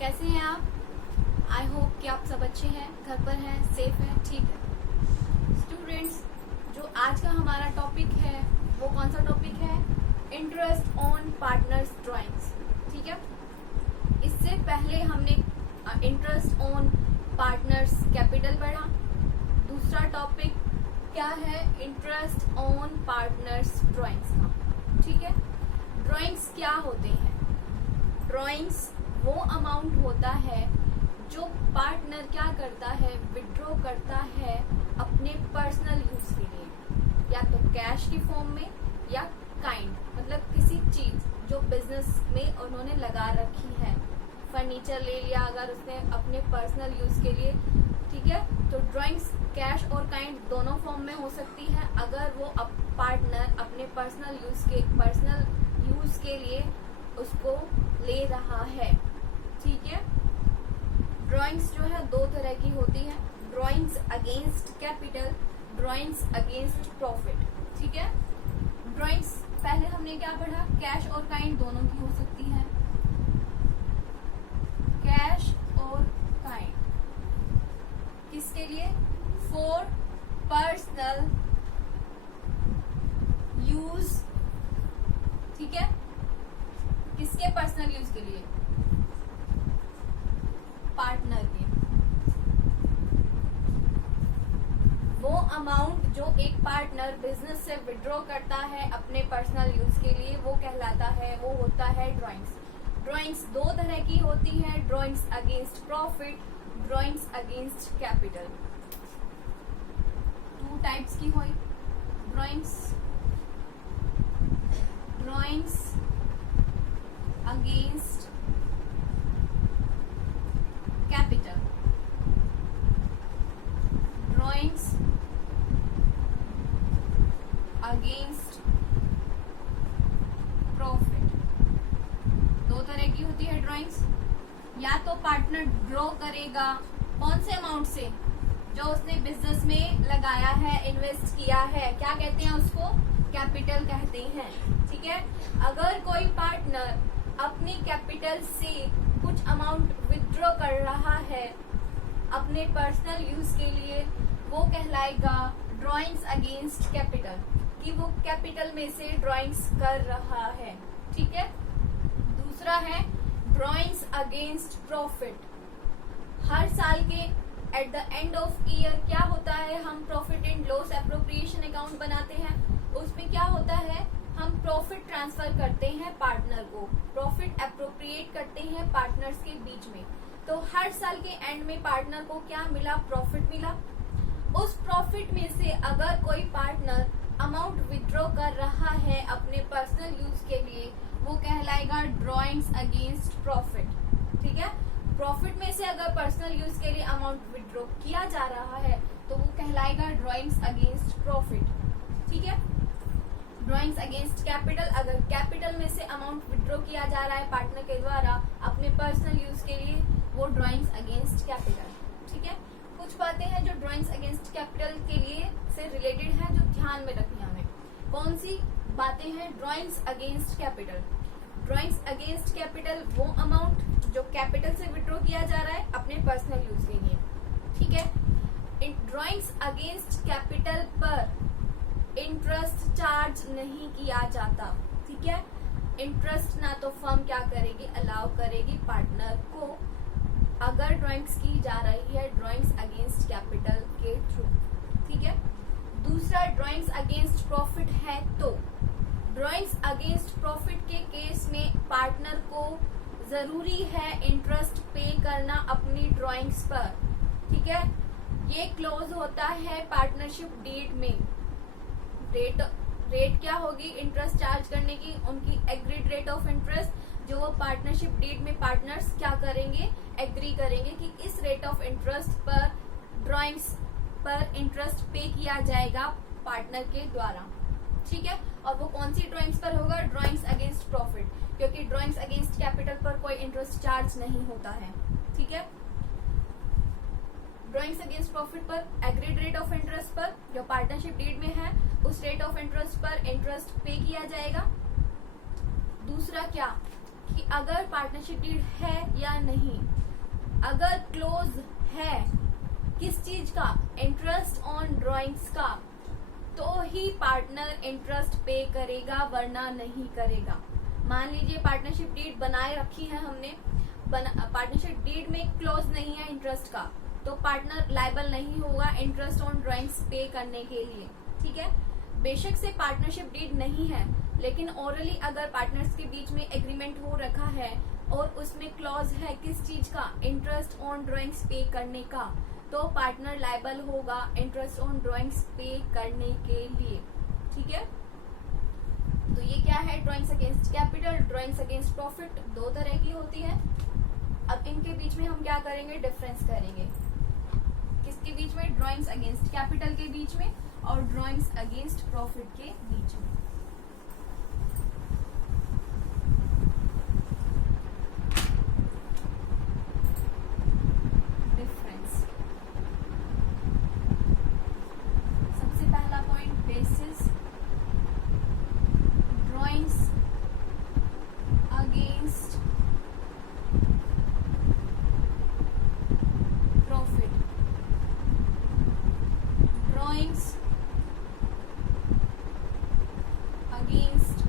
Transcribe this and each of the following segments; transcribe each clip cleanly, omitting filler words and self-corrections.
कैसे हैं आप? आई होप कि आप सब अच्छे हैं, घर पर हैं, सेफ हैं, ठीक है। स्टूडेंट्स, जो आज का हमारा टॉपिक है वो कौन सा टॉपिक है? Interest on partners drawings. ठीक है, इससे पहले हमने इंटरेस्ट ऑन पार्टनर्स कैपिटल पढ़ा। दूसरा टॉपिक क्या है? इंटरेस्ट ऑन पार्टनर्स ड्राइंग्स का। ठीक है, ड्राइंग्स क्या होते हैं? ड्राइंग्स वो अमाउंट होता है जो पार्टनर क्या करता है, विड्रॉ करता है अपने पर्सनल यूज के लिए, या तो कैश की फॉर्म में या काइंड, मतलब किसी चीज जो बिजनेस में उन्होंने लगा रखी है। फर्नीचर ले लिया अगर उसने अपने पर्सनल यूज के लिए, ठीक है। तो ड्राइंग्स कैश और काइंड दोनों फॉर्म में हो सकती है अगर वो पार्टनर अपने पर्सनल यूज के लिए उसको ले रहा है। ठीक है, ड्राइंग्स जो है दो तरह की होती है, drawings against capital, drawings against profit. ठीक है, ड्राइंग्स पहले हमने क्या पढ़ा? कैश और काइंड दोनों की हो सकती है, कैश और काइंड। किसके लिए? For personal use. ठीक है, किसके पर्सनल यूज के लिए? पार्टनर के। वो अमाउंट जो एक पार्टनर बिजनेस से विड्रॉ करता है अपने पर्सनल यूज के लिए वो कहलाता है, वो होता है ड्राइंग्स। ड्राइंग्स दो तरह की होती है, drawings against profit, drawings against capital. Two types की हुई drawings, drawings against capital, drawings against profit. दो तरह की होती है ड्राइंग्स। या तो पार्टनर ड्रॉ करेगा कौन से अमाउंट से? जो उसने बिजनेस में लगाया है, इन्वेस्ट किया है, क्या कहते हैं उसको? कैपिटल कहते हैं। ठीक है, अगर कोई पार्टनर अपनी कैपिटल से कुछ अमाउंट विथड्रॉ कर रहा है अपने पर्सनल यूज के लिए, वो कहलाएगा ड्राइंग्स अगेंस्ट कैपिटल, कि वो कैपिटल में से ड्राइंग्स कर रहा है। ठीक है, दूसरा है ड्राइंग्स अगेंस्ट प्रॉफिट। हर साल के at the end of year क्या होता है? हम profit and loss appropriation account बनाते हैं। उसमें क्या होता है? हम प्रॉफिट ट्रांसफर करते हैं पार्टनर को, प्रॉफिट अप्रोप्रिएट करते हैं पार्टनर्स के बीच में। तो हर साल के एंड में पार्टनर को क्या मिला? प्रॉफिट मिला। उस प्रॉफिट में से अगर कोई पार्टनर अमाउंट विथड्रॉ कर रहा है अपने पर्सनल यूज के लिए, वो कहलाएगा ड्राइंग्स अगेंस्ट प्रॉफिट। ठीक है, प्रॉफिट में से अगर पर्सनल यूज के लिए अमाउंट विथड्रॉ किया जा रहा है तो वो कहलाएगा ड्राइंग्स अगेंस्ट प्रॉफिट। ठीक है, ड्राइंग्स अगेंस्ट कैपिटल, अगर कैपिटल में से अमाउंट विथड्रॉ किया जा रहा है पार्टनर के द्वारा अपने पर्सनल यूज के लिए, वो ड्राइंग्स अगेंस्ट कैपिटल। ठीक है, कुछ बातें हैं जो ड्राइंग्स अगेंस्ट कैपिटल के लिए से रिलेटेड है जो ध्यान में रखनी हमें। कौन सी बातें हैं? Drawings against capital. Drawings against capital वो अमाउंट जो कैपिटल से विथड्रॉ किया जा रहा है अपने पर्सनल यूज के लिए। ठीक है, ड्राइंग्स अगेंस्ट कैपिटल पर इंटरेस्ट चार्ज नहीं किया जाता। ठीक है, इंटरेस्ट ना तो फर्म क्या करेगी? अलाउ करेगी पार्टनर को, अगर ड्राइंग्स की जा रही है ड्राइंग्स अगेंस्ट कैपिटल के थ्रू। ठीक है, दूसरा ड्राइंग्स अगेंस्ट प्रॉफिट है तो ड्राइंग्स अगेंस्ट प्रॉफिट के केस में पार्टनर को जरूरी है इंटरेस्ट पे करना अपनी ड्राइंग्स पर। ठीक है, ये क्लोज होता है पार्टनरशिप डीड में। रेट क्या होगी इंटरेस्ट चार्ज करने की? उनकी एग्रीड रेट ऑफ इंटरेस्ट, जो वो पार्टनरशिप डीड में पार्टनर्स क्या करेंगे? एग्री करेंगे कि इस रेट ऑफ इंटरेस्ट पर ड्राइंग्स पर इंटरेस्ट पे किया जाएगा पार्टनर के द्वारा। ठीक है, और वो कौन सी ड्राइंग्स पर होगा? ड्राइंग्स अगेंस्ट प्रॉफिट, क्योंकि ड्राइंग्स अगेंस्ट कैपिटल पर कोई इंटरेस्ट चार्ज नहीं होता है। ठीक है, ड्राइंग्स अगेंस्ट प्रॉफिट पर एग्रीड रेट ऑफ इंटरेस्ट पर जो पार्टनरशिप डीड में है उस रेट ऑफ इंटरेस्ट पर इंटरेस्ट पे किया जाएगा। दूसरा क्या कि अगर पार्टनरशिप डीड है या नहीं, अगर क्लोज है किस चीज का, इंटरेस्ट ऑन ड्राइंग्स का, तो ही पार्टनर इंटरेस्ट पे करेगा, वरना नहीं करेगा। मान लीजिए पार्टनरशिप डीड बनाए रखी है हमने, पार्टनरशिप डीड में क्लोज नहीं है इंटरेस्ट का, तो पार्टनर लायबल नहीं होगा इंटरेस्ट ऑन ड्राइंग्स पे करने के लिए। ठीक है, बेशक से पार्टनरशिप डीड नहीं है, लेकिन ओरली अगर पार्टनर्स के बीच में एग्रीमेंट हो रखा है और उसमें क्लॉज है किस चीज का, इंटरेस्ट ऑन ड्राइंग्स पे करने का, तो पार्टनर लायबल होगा इंटरेस्ट ऑन ड्राइंग्स पे करने के लिए। ठीक है, तो ये क्या है, drawings against capital, drawings against profit, दो तरह की होती है। अब इनके बीच में हम क्या करेंगे, डिफरेंस करेंगे। किसके बीच में, ड्राइंग्स अगेंस्ट कैपिटल के बीच में और ड्राइंग्स अगेंस्ट प्रॉफिट के बीच में। डिफरेंस, सबसे पहला point, basis drawings against profit, drawings against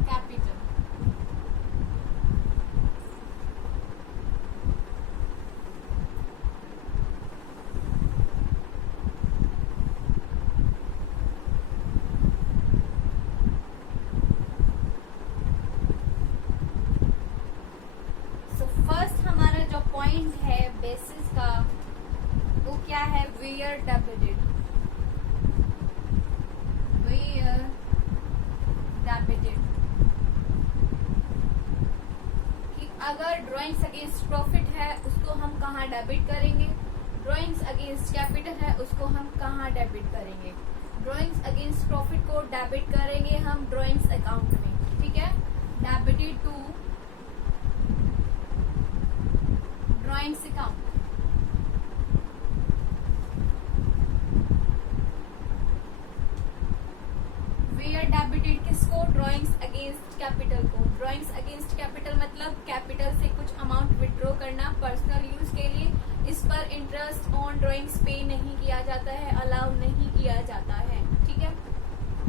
capital. So first हमारा जो पॉइंट है बेसिस का, वो क्या है, वेयर डेबिटेड, वेयर डेबिटेड, कि अगर ड्राइंग्स अगेंस्ट प्रॉफिट है उसको हम कहाँ डेबिट करेंगे, ड्राइंग्स अगेंस्ट कैपिटल है उसको हम कहाँ डेबिट करेंगे। ड्राइंग्स अगेंस्ट प्रॉफिट को डेबिट करेंगे हम ड्राइंग्स अकाउंट में। ठीक है, debited to drawings account. Where debited किसको, ड्राइंग्स अगेंस्ट कैपिटल को। ड्राइंग्स अगेंस्ट कैपिटल मतलब कैपिटल से कुछ अमाउंट विड्रॉ करना पर्सनल यूज के लिए, इस पर इंटरेस्ट ऑन ड्राइंग्स पे नहीं किया जाता है, अलाउ नहीं किया जाता है। ठीक है,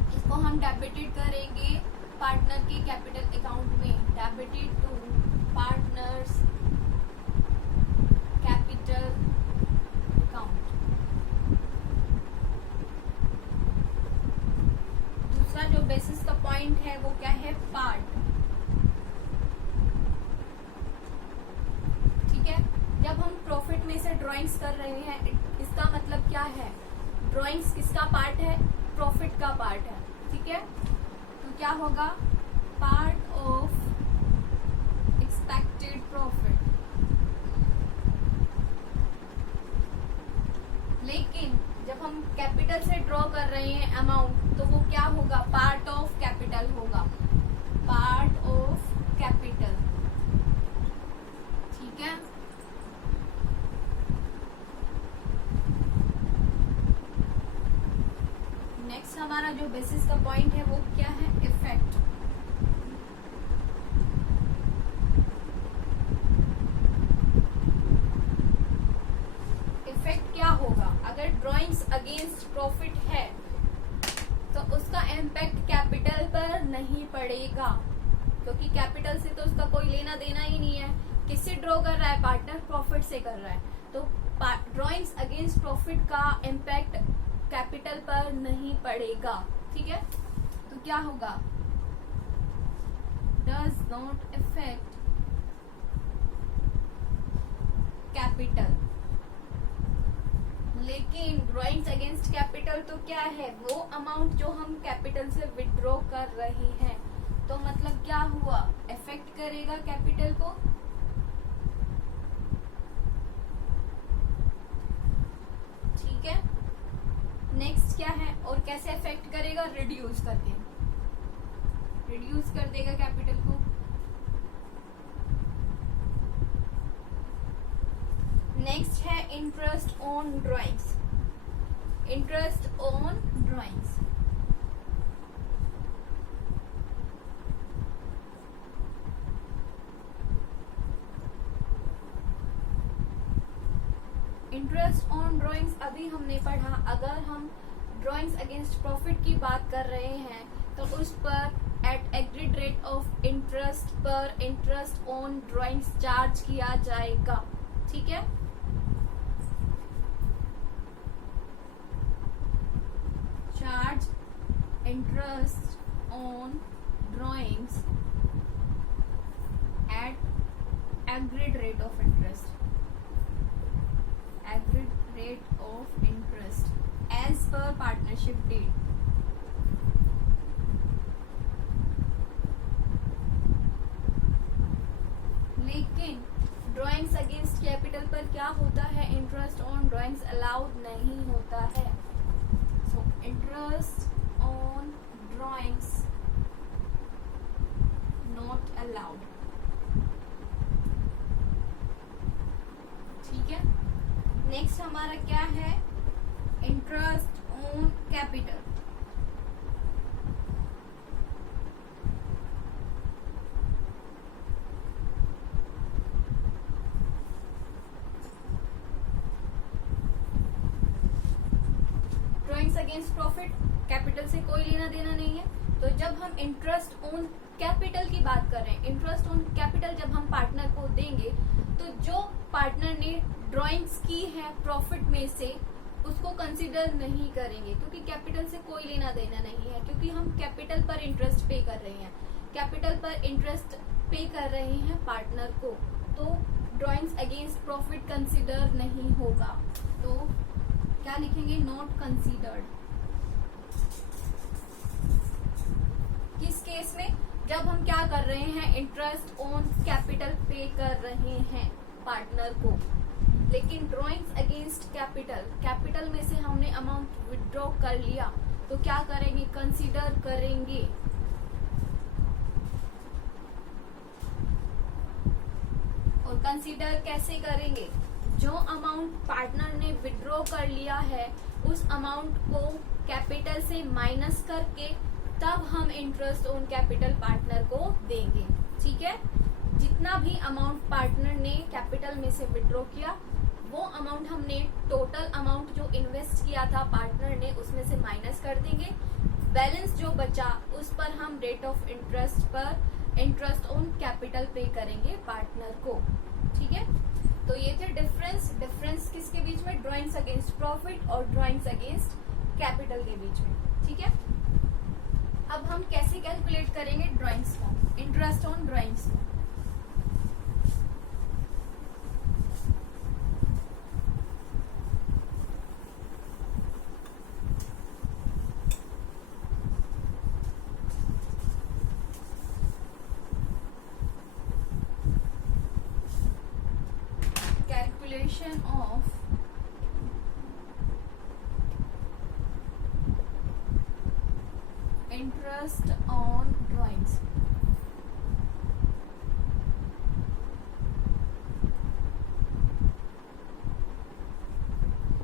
इसको हम डेबिटेड करेंगे पार्टनर के कैपिटल अकाउंट में, debited to partner's capital account. दूसरा जो बेसिस का पॉइंट है वो क्या है, पार्ट। ठीक है, जब हम प्रॉफिट में से ड्राइंग्स कर रहे हैं, इसका मतलब क्या है, ड्राइंग्स किसका पार्ट है, प्रॉफिट का पार्ट है। ठीक है, तो क्या होगा, पार्ट ऑफ एक्सपेक्टेड प्रॉफिट। लेकिन जब हम कैपिटल से ड्रॉ कर रहे हैं अमाउंट, तो वो क्या होगा, पार्ट ऑफ कैपिटल होगा, पार्ट ऑफ कैपिटल। ठीक है, नेक्स्ट हमारा जो बेसिस का पॉइंट है वो क्या है, इफेक्ट। इफेक्ट क्या होगा, अगर ड्राइंग्स अगेंस्ट प्रॉफिट है तो उसका इम्पैक्ट कैपिटल पर नहीं पड़ेगा, क्योंकि कैपिटल से तो उसका कोई लेना देना ही नहीं है। किससे ड्रॉ कर रहा है, पार्टनर प्रॉफिट से कर रहा है, तो ड्राइंग्स अगेंस्ट प्रॉफिट का इम्पैक्ट कैपिटल पर नहीं पड़ेगा। ठीक है, तो क्या होगा, डज नॉट इफेक्ट कैपिटल। लेकिन ड्राइंग्स अगेंस्ट कैपिटल तो क्या है, वो अमाउंट जो हम कैपिटल से विड्रॉ कर रहे हैं, तो मतलब क्या हुआ, इफेक्ट करेगा कैपिटल को। ठीक है, नेक्स्ट क्या है, और कैसे इफेक्ट करेगा, रिड्यूस करके, रिड्यूस कर देगा कैपिटल को। नेक्स्ट है interest on drawings, interest on drawings. Interest on drawings अभी हमने पढ़ा। अगर हम ड्राइंग्स अगेंस्ट प्रॉफिट की बात कर रहे हैं तो उस पर at agreed rate of interest पर इंटरेस्ट ऑन ड्राइंग्स चार्ज किया जाएगा। ठीक है, charge interest on drawings at agreed rate of interest, agreed rate of interest as per partnership deed। लेकिन ड्राइंग्स अगेंस्ट कैपिटल पर क्या होता है, इंटरेस्ट ऑन ड्राइंग्स अलाउड नहीं होता है। So interest on drawings not allowed. ठीक है, नेक्स्ट हमारा क्या है, interest on capital. Drawings against profit capital से कोई लेना देना नहीं है। तो जब हम इंटरेस्ट ऑन कैपिटल की बात कर रहे हैं, इंटरेस्ट ऑन कैपिटल जब हम पार्टनर को देंगे तो जो पार्टनर ने ड्राइंग्स की है प्रॉफिट में से उसको कंसीडर नहीं करेंगे, क्योंकि कैपिटल से कोई लेना देना नहीं है, क्योंकि हम कैपिटल पर इंटरेस्ट पे कर रहे हैं, कैपिटल पर इंटरेस्ट पे कर रहे हैं पार्टनर को, तो ड्राइंग्स अगेंस्ट प्रॉफिट कंसीडर नहीं होगा। तो क्या लिखेंगे, नॉट कंसीडर्ड। किस केस में, जब हम क्या कर रहे हैं, इंटरेस्ट ऑन कैपिटल पे कर रहे हैं पार्टनर को। लेकिन ड्राइंग्स अगेंस्ट कैपिटल, कैपिटल में से हमने अमाउंट विड्रॉ कर लिया तो क्या करेंगे, कंसीडर करेंगे। और कंसीडर कैसे करेंगे, जो अमाउंट पार्टनर ने विड्रॉ कर लिया है उस अमाउंट को कैपिटल से माइनस करके तब हम इंटरेस्ट ऑन कैपिटल पार्टनर को देंगे। ठीक है, जितना भी अमाउंट पार्टनर ने कैपिटल में से विड्रॉ किया वो अमाउंट हमने टोटल अमाउंट जो इन्वेस्ट किया था पार्टनर ने उसमें से माइनस कर देंगे। बैलेंस जो बचा उस पर हम रेट ऑफ इंटरेस्ट पर इंटरेस्ट ऑन कैपिटल पे करेंगे पार्टनर को। ठीक है, तो ये थे डिफरेंस किसके बीच में, ड्राइंग्स अगेंस्ट प्रॉफिट और ड्राइंग्स अगेंस्ट कैपिटल के बीच में। ठीक है, अब हम कैसे कैलकुलेट करेंगे ड्राइंग्स का, इंटरेस्ट ऑन ड्राइंग्स का। Calculation of interest on drawings।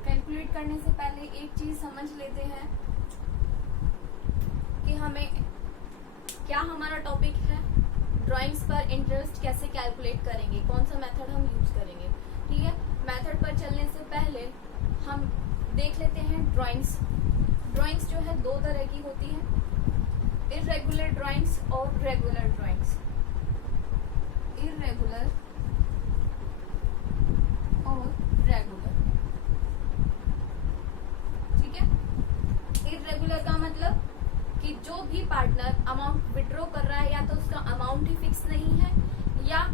Calculate करने से पहले एक चीज समझ लेते हैं कि हमें क्या हमारा टॉपिक है, ड्राइंग्स पर इंटरेस्ट कैसे कैलकुलेट करेंगे, कौन सा मेथड हम यूज करेंगे। ठीक है, मेथड पर चलने से पहले हम देख लेते हैं ड्राइंग्स। ड्राइंग्स जो है दो तरह की होती है, इर्रेगुलर ड्राइंग्स और रेगुलर ड्राइंग्स। इर्रेगुलर और रेगुलर। ठीक है, इर्रेगुलर का मतलब कि जो भी पार्टनर अमाउंट विड्रॉ कर रहा है या तो उसका अमाउंट ही फिक्स नहीं है या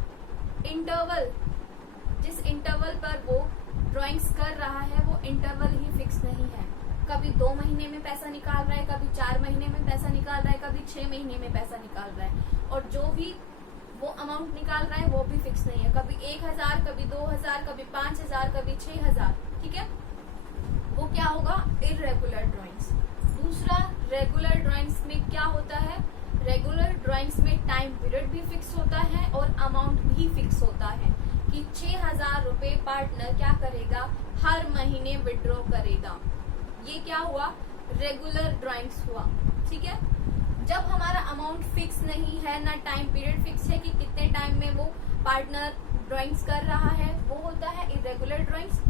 इंटरवल, जिस इंटरवल पर वो ड्राइंग्स कर रहा है वो इंटरवल ही फिक्स नहीं है। कभी 2 महीने में पैसा निकाल रहा है, कभी 4 महीने में पैसा निकाल रहा है, कभी 6 महीने में पैसा निकाल रहा है, और जो भी वो अमाउंट निकाल रहा है वो भी फिक्स नहीं है, कभी 1000, कभी 2000, कभी 5000, कभी 6000। ठीक है, वो क्या होगा, इर्रेगुलर ड्राइंग्स। दूसरा, रेगुलर ड्राइंग्स में क्या होता है, रेगुलर ड्राइंग्स में टाइम पीरियड भी फिक्स होता है और अमाउंट भी फिक्स होता है कि 6000 रुपए पार्टनर क्या करेगा, हर महीने विड्रॉ करेगा। ये क्या हुआ, रेगुलर ड्राइंग्स हुआ। ठीक है, जब हमारा अमाउंट फिक्स नहीं है, ना टाइम पीरियड फिक्स है कि कितने टाइम में वो पार्टनर ड्राइंग्स कर रहा है, वो होता है इरेगुलर ड्राइंग्स।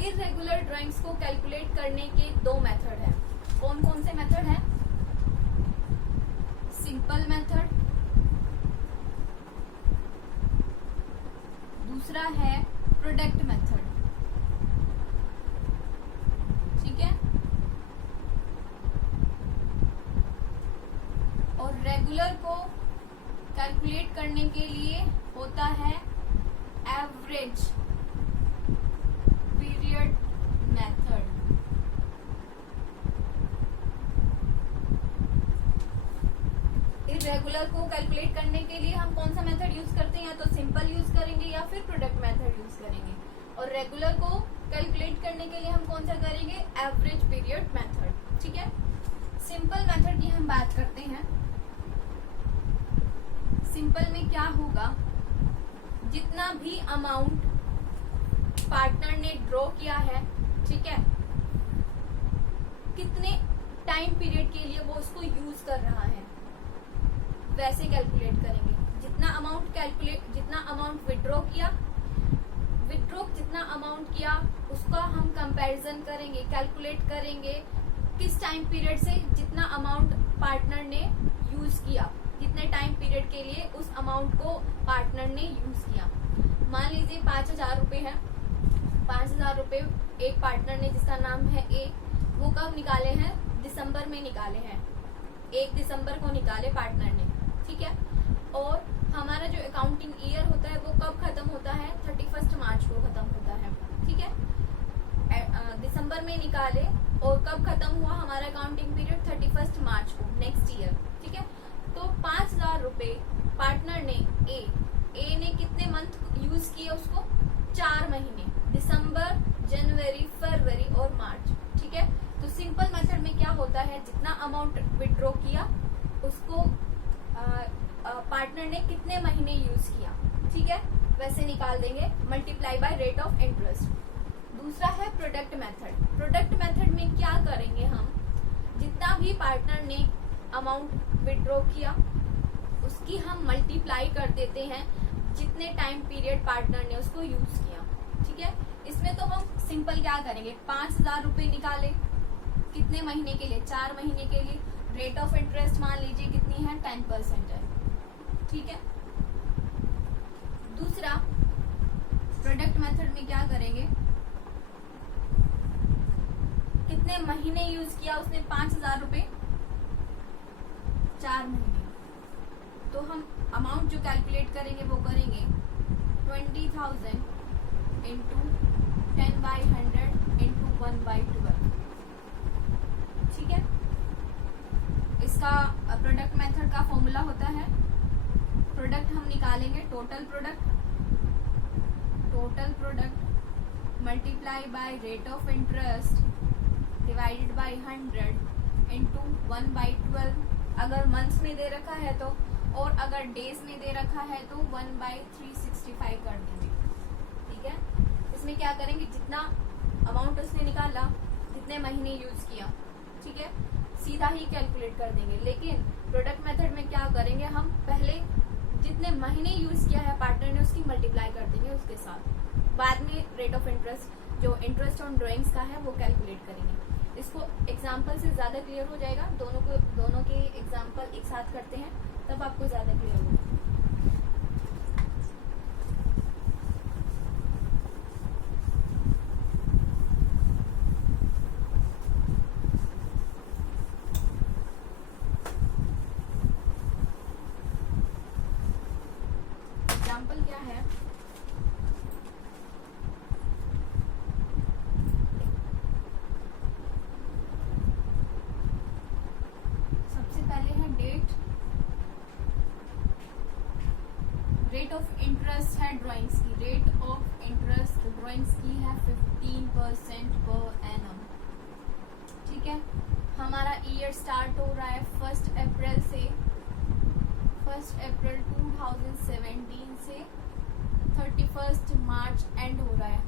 इरेगुलर ड्राइंग्स को कैलकुलेट करने के दो मेथड है। कौन कौन से मेथड है? सिंपल मेथड, दूसरा है प्रोडक्ट मेथड। ठीक है, और रेगुलर को कैलकुलेट करने के लिए होता है एवरेज पीरियड मेथड। इरेगुलर को कैलकुलेट करने के लिए हम कौन सा मेथड यूज करते हैं? या तो सिंपल यूज करेंगे या फिर प्रोडक्ट मेथड यूज करेंगे। और रेगुलर को कैलकुलेट करने के लिए हम कौन सा करेंगे? Average period method. ठीक है, सिंपल मेथड की हम बात करते हैं। सिंपल में क्या होगा, जितना भी अमाउंट पार्टनर ने ड्रॉ किया है, ठीक है, कितने टाइम पीरियड के लिए वो उसको यूज कर रहा है, वैसे कैलकुलेट करेंगे। जितना अमाउंट विड्रॉ किया, जितना अमाउंट किया उसका हम कंपैरिजन करेंगे, कैलकुलेट करेंगे किस टाइम पीरियड से जितना अमाउंट पार्टनर ने यूज किया, कितने टाइम पीरियड के लिए उस अमाउंट को पार्टनर ने यूज किया। मान लीजिए 5,000 रुपए है। 5,000 रुपए एक पार्टनर ने, जिसका नाम है ए, वो कब निकाले हैं? दिसंबर में निकाले हैं। 1 दिसंबर को निकाले पार्टनर ने। ठीक है, और हमारा जो अकाउंटिंग ईयर होता है वो कब खत्म होता है? 31 मार्च को खत्म होता है। ठीक है, दिसंबर में निकाले और कब खत्म हुआ हमारा अकाउंटिंग पीरियड? 31 मार्च को नेक्स्ट ईयर। ठीक है, तो 5,000 रुपए पार्टनर ने ए ने कितने मंथ यूज किए उसको? 4 महीने, दिसंबर, जनवरी, फरवरी और मार्च। ठीक है, तो सिंपल मेथड में क्या होता है, जितना अमाउंट विड्रॉ किया उसको पार्टनर ने कितने महीने यूज किया, ठीक है, वैसे निकाल देंगे, multiply by rate of interest. दूसरा है प्रोडक्ट मेथड। प्रोडक्ट मेथड में क्या करेंगे हम, जितना भी पार्टनर ने अमाउंट विड्रॉ किया उसकी हम मल्टीप्लाई कर देते हैं जितने टाइम पीरियड पार्टनर ने उसको यूज किया। ठीक है, इसमें तो हम सिंपल क्या करेंगे, 5,000 रुपए निकाले, कितने महीने के लिए? 4 महीने के लिए। रेट ऑफ इंटरेस्ट मान लीजिए कितनी है? 10% है। ठीक है, दूसरा प्रोडक्ट मेथड में क्या करेंगे, कितने महीने यूज किया उसने 5,000 रुपए? 4 महीने। तो हम अमाउंट जो कैलकुलेट करेंगे वो करेंगे 20,000 इंटू 10/100 इंटू 1/12। ठीक है, इसका प्रोडक्ट मेथड का फॉर्मूला होता है, प्रोडक्ट हम निकालेंगे total product multiply by rate of interest divided by 100 into 1/12। अगर मंथ्स में दे रखा है तो, और अगर डेज में दे रखा है तो 1/365 कर देंगे। ठीक है, इसमें क्या करेंगे, जितना अमाउंट उसने निकाला, जितने महीने यूज किया, ठीक है, सीधा ही कैलकुलेट कर देंगे। लेकिन प्रोडक्ट मेथड में क्या करेंगे, हम पहले जितने महीने यूज किया है पार्टनर ने उसकी मल्टीप्लाई कर देंगे उसके साथ, बाद में रेट ऑफ इंटरेस्ट जो इंटरेस्ट ऑन ड्राइंग्स का है वो कैलकुलेट करेंगे। इसको एग्जाम्पल से ज्यादा क्लियर हो जाएगा, दोनों के एग्जाम्पल एक साथ करते हैं तब आपको ज्यादा क्लियर होगा। एग्जाम्पल क्या है, सबसे पहले है रेट ऑफ इंटरेस्ट है ड्राइंग्स की। रेट ऑफ इंटरेस्ट ड्राइंग्स की है 15% पर एनम। ठीक है, हमारा ईयर स्टार्ट हो रहा है 1 अप्रैल से, 1 अप्रैल 2017 से 31 मार्च एंड हो रहा है।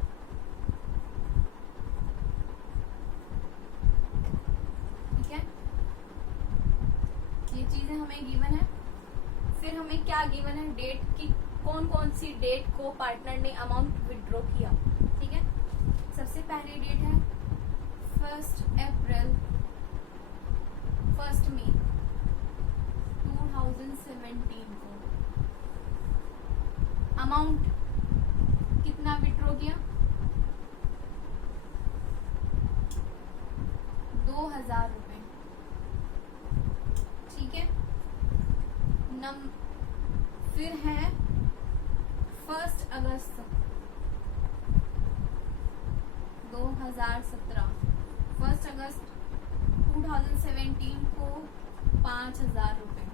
ठीक है, ये चीज चीजें हमें गिवन है। फिर हमें क्या गिवन है, डेट की, कौन कौन सी डेट को पार्टनर ने अमाउंट विड्रॉ किया। ठीक है, सबसे पहली डेट है 1 अप्रैल 1 मई 2017 को अमाउंट कितना विड्रॉ किया, 2000 रुपए। ठीक है, फिर है 1 अगस्त 2017, 1 अगस्त 2017 को 5000 रुपए।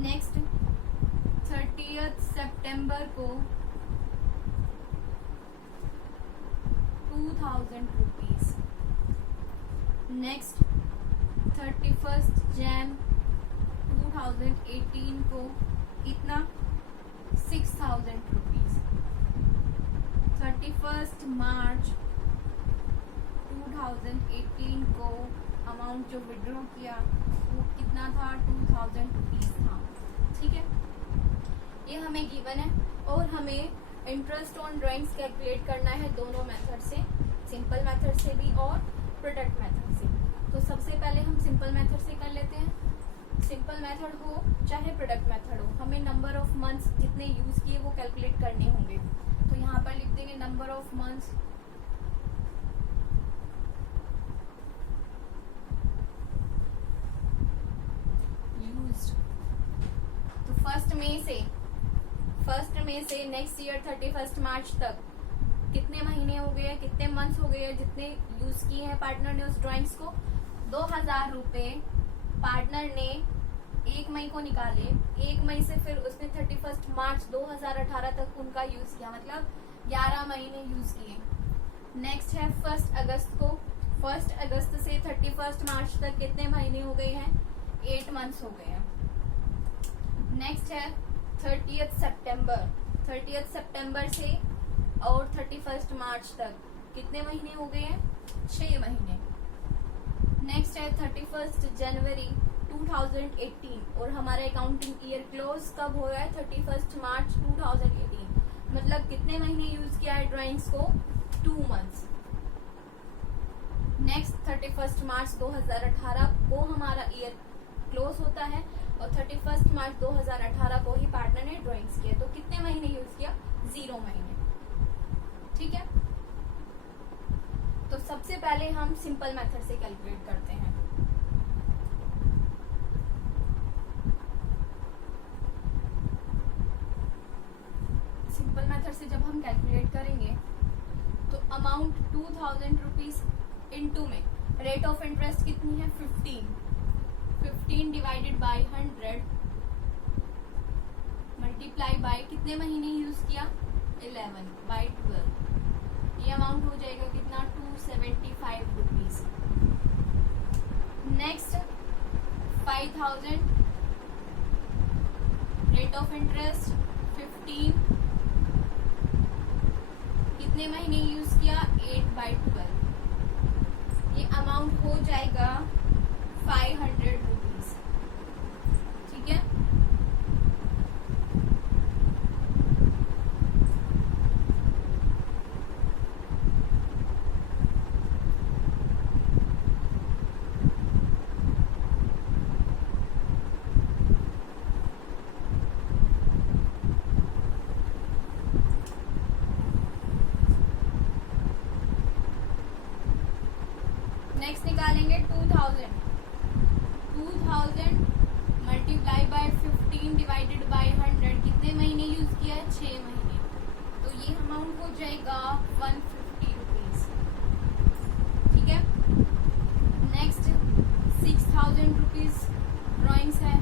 नेक्स्ट 30 सितंबर को 2000 रुपीज। नेक्स्ट 31 जैन 2018 को कितना, 6000 रुपीज। 31 मार्च 2018 को अमाउंट जो विड्रॉ किया वो कितना था, 2000 रुपीज था। ठीक है, ये हमें गिवन है और हमें इंटरेस्ट ऑन ड्राइंग्स कैलकुलेट करना है दोनों मेथड से, सिंपल मेथड से भी और प्रोडक्ट मेथड से। तो सबसे पहले हम सिंपल मेथड से कर लेते हैं। सिंपल मेथड हो चाहे प्रोडक्ट मेथड हो, हमें नंबर ऑफ मंथ्स जितने यूज किए वो कैलकुलेट करने होंगे। तो यहाँ पर लिख देंगे नंबर ऑफ मंथ्स यूज्ड। तो फर्स्ट मई से नेक्स्ट ईयर 31 मार्च तक कितने महीने हो गए, कितने मंथ्स हो गए जितने यूज किए हैं पार्टनर ने उस ड्राइंग्स को, 2000 रुपए पार्टनर ने 1 मई को निकाले। 1 मई से फिर उसने 31 मार्च 2018 तक उनका यूज किया, मतलब 11 महीने यूज किए। नेक्स्ट है 1 अगस्त को, 1 अगस्त से 31 मार्च तक कितने महीने हो गए हैं, 8 मंथ्स हो गए हैं। नेक्स्ट है 30 सितंबर से और 31 मार्च तक कितने महीने हो गए हैं, 6 महीने। नेक्स्ट है 31 जनवरी 2018 और हमारा अकाउंटिंग ईयर क्लोज कब हो रहा है, 31 मार्च 2018, मतलब कितने महीने यूज किया है ड्राइंग्स को, 2 मंथ्स। नेक्स्ट 31 मार्च 2018 को हमारा ईयर क्लोज होता है और 31 मार्च 2018 को ही पार्टनर ने ड्राइंग्स किया, तो कितने महीने यूज किया, 0 महीने। ठीक है, तो सबसे पहले हम सिंपल मेथड से कैलकुलेट करते हैं। सिंपल मेथड से जब हम कैलकुलेट करेंगे तो अमाउंट 2000 रुपीज इंटू में रेट ऑफ इंटरेस्ट कितनी है, 15 डिवाइडेड बाई 100 मल्टीप्लाई बाई कितने महीने यूज किया, 11 बाई 12, ये अमाउंट हो जाएगा कितना, 275 rupees. Next 5000 rate of interest 15 कितने महीने यूज किया, 8 बाई 12, ये अमाउंट हो जाएगा 500 रुपीज। ठीक है, नेक्स्ट निकालेंगे 2000 मल्टीप्लाई बाय 15 डिवाइडेड बाय 100 कितने महीने यूज किया है, 6 महीने, तो ये अमाउंट हो जाएगा 150 रुपीज। ठीक है, नेक्स्ट 6000 रुपीज ड्रॉइंग्स है,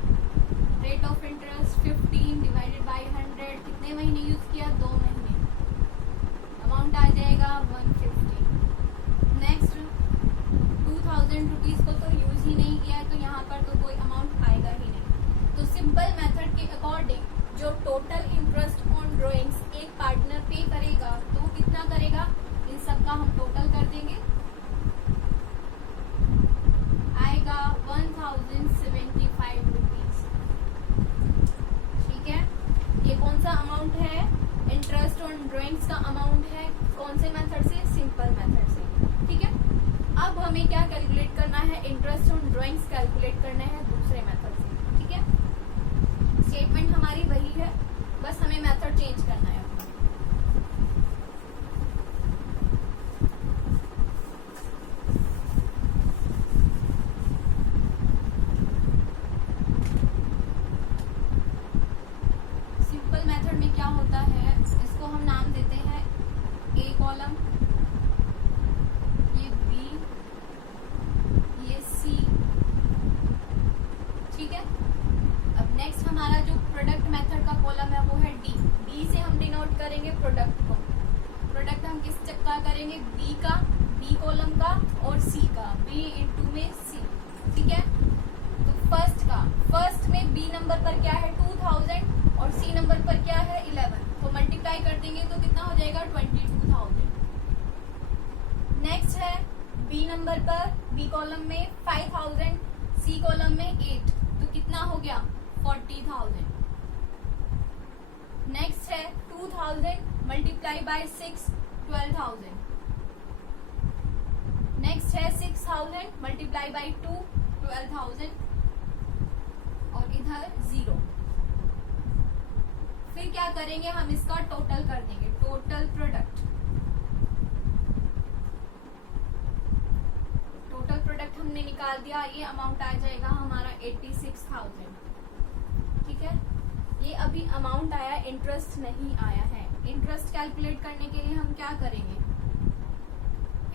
rate of interest 15 divided by 100 कितने महीने यूज किया, 2 महीने, अमाउंट आ जाएगा 150। नेक्स्ट 2000 रुपीज को तो यूज ही नहीं किया है तो यहाँ पर तो कोई अमाउंट आएगा ही नहीं। तो सिंपल मेथड के अकॉर्डिंग जो टोटल इंटरेस्ट ऑन ड्राइंग्स एक पार्टनर पे करेगा तो कितना करेगा, इन सब का हम टोटल कर देंगे, आएगा 1075 ऑन ड्राइंग्स का अमाउंट है कौन से मेथड से, सिंपल मेथड से, ठीक है। अब हमें क्या कैलकुलेट करना है, इंटरेस्ट ऑन ड्राइंग्स कैलकुलेट करना है दूसरे मेथड से, ठीक है। स्टेटमेंट हमारी वही है, बस हमें मेथड चेंज करना है अपना। सिंपल मेथड में क्या होता है, इसको हम नाम देते हैं ए कॉलम, ये बी, ये सी, ठीक है। अब नेक्स्ट हमारा जो प्रोडक्ट मेथड का कॉलम है वो है डी। डी से हम डिनोट करेंगे प्रोडक्ट को। प्रोडक्ट हम किस का करेंगे, बी का, बी कॉलम का और सी का, बी इंटू में सी, ठीक है। तो फर्स्ट में बी नंबर पर क्या है 2000 और सी नंबर पर क्या है 11, तो मल्टीप्लाई कर देंगे तो कितना हो जाएगा 22,000। नेक्स्ट है बी नंबर पर, बी कॉलम में 5000, सी कॉलम में 8, तो कितना हो गया 40,000। नेक्स्ट है 2000 मल्टीप्लाई बाय 6, 12,000। नेक्स्ट है 6000 मल्टीप्लाई बाय 2, 12,000 और इधर 0। फिर क्या करेंगे, हम इसका टोटल कर देंगे, टोटल प्रोडक्ट। टोटल प्रोडक्ट हमने निकाल दिया, ये अमाउंट आ जाएगा हमारा 86,000, ठीक है। ये अभी अमाउंट आया, इंटरेस्ट नहीं आया है। इंटरेस्ट कैलकुलेट करने के लिए हम क्या करेंगे,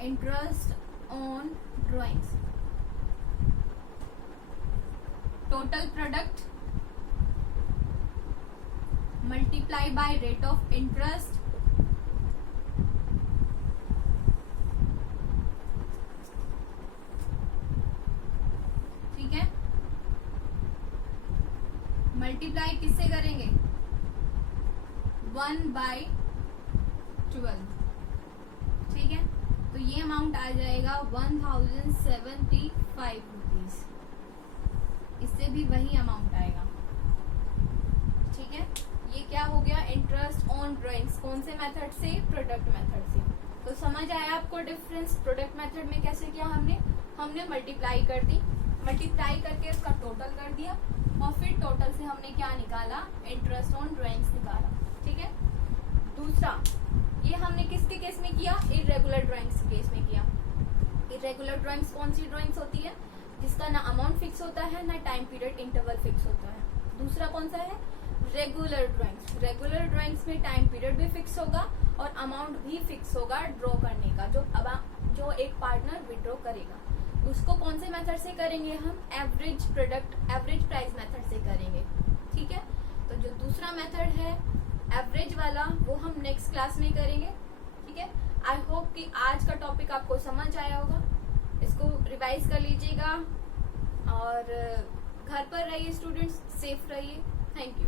interest on drawings, total product multiply by rate of interest ठीक है। मल्टीप्लाई किससे करेंगे, 1/12, ठीक है। तो ये अमाउंट आ जाएगा 1075 रुपीज, इससे भी वही अमाउंट आएगा, ठीक है। ये क्या हो गया, इंटरेस्ट ऑन ड्राइंग्स, कौन से मेथड से, प्रोडक्ट मेथड से। तो समझ आया आपको डिफरेंस। प्रोडक्ट मेथड में कैसे किया हमने मल्टीप्लाई कर दी, मल्टीप्लाई करके उसका टोटल कर दिया और फिर टोटल से हमने क्या निकाला, इंटरेस्ट ऑन ड्राइंग्स निकाला, ठीक है। दूसरा, ये हमने किसके केस में किया, इरेगुलर ड्राइंग्स के केस में किया। इरेगुलर ड्राइंग्स कौन सी ड्राइंग्स होती है, जिसका ना अमाउंट फिक्स होता है ना टाइम पीरियड इंटरवल फिक्स होता है। दूसरा कौन सा है, रेगुलर ड्राइंग्स। रेगुलर ड्राइंग्स में टाइम पीरियड भी फिक्स होगा और अमाउंट भी फिक्स होगा ड्रॉ करने का, जो एक पार्टनर विड्रॉ करेगा। उसको कौन से मेथड से करेंगे हम, average product, average price method से करेंगे, ठीक है। तो जो दूसरा मेथड है एवरेज वाला, वो हम नेक्स्ट क्लास में करेंगे, ठीक है। आई होप कि आज का टॉपिक आपको समझ आया होगा। इसको रिवाइज कर लीजिएगा और घर पर रहिए स्टूडेंट्स, सेफ रहिए। Thank you.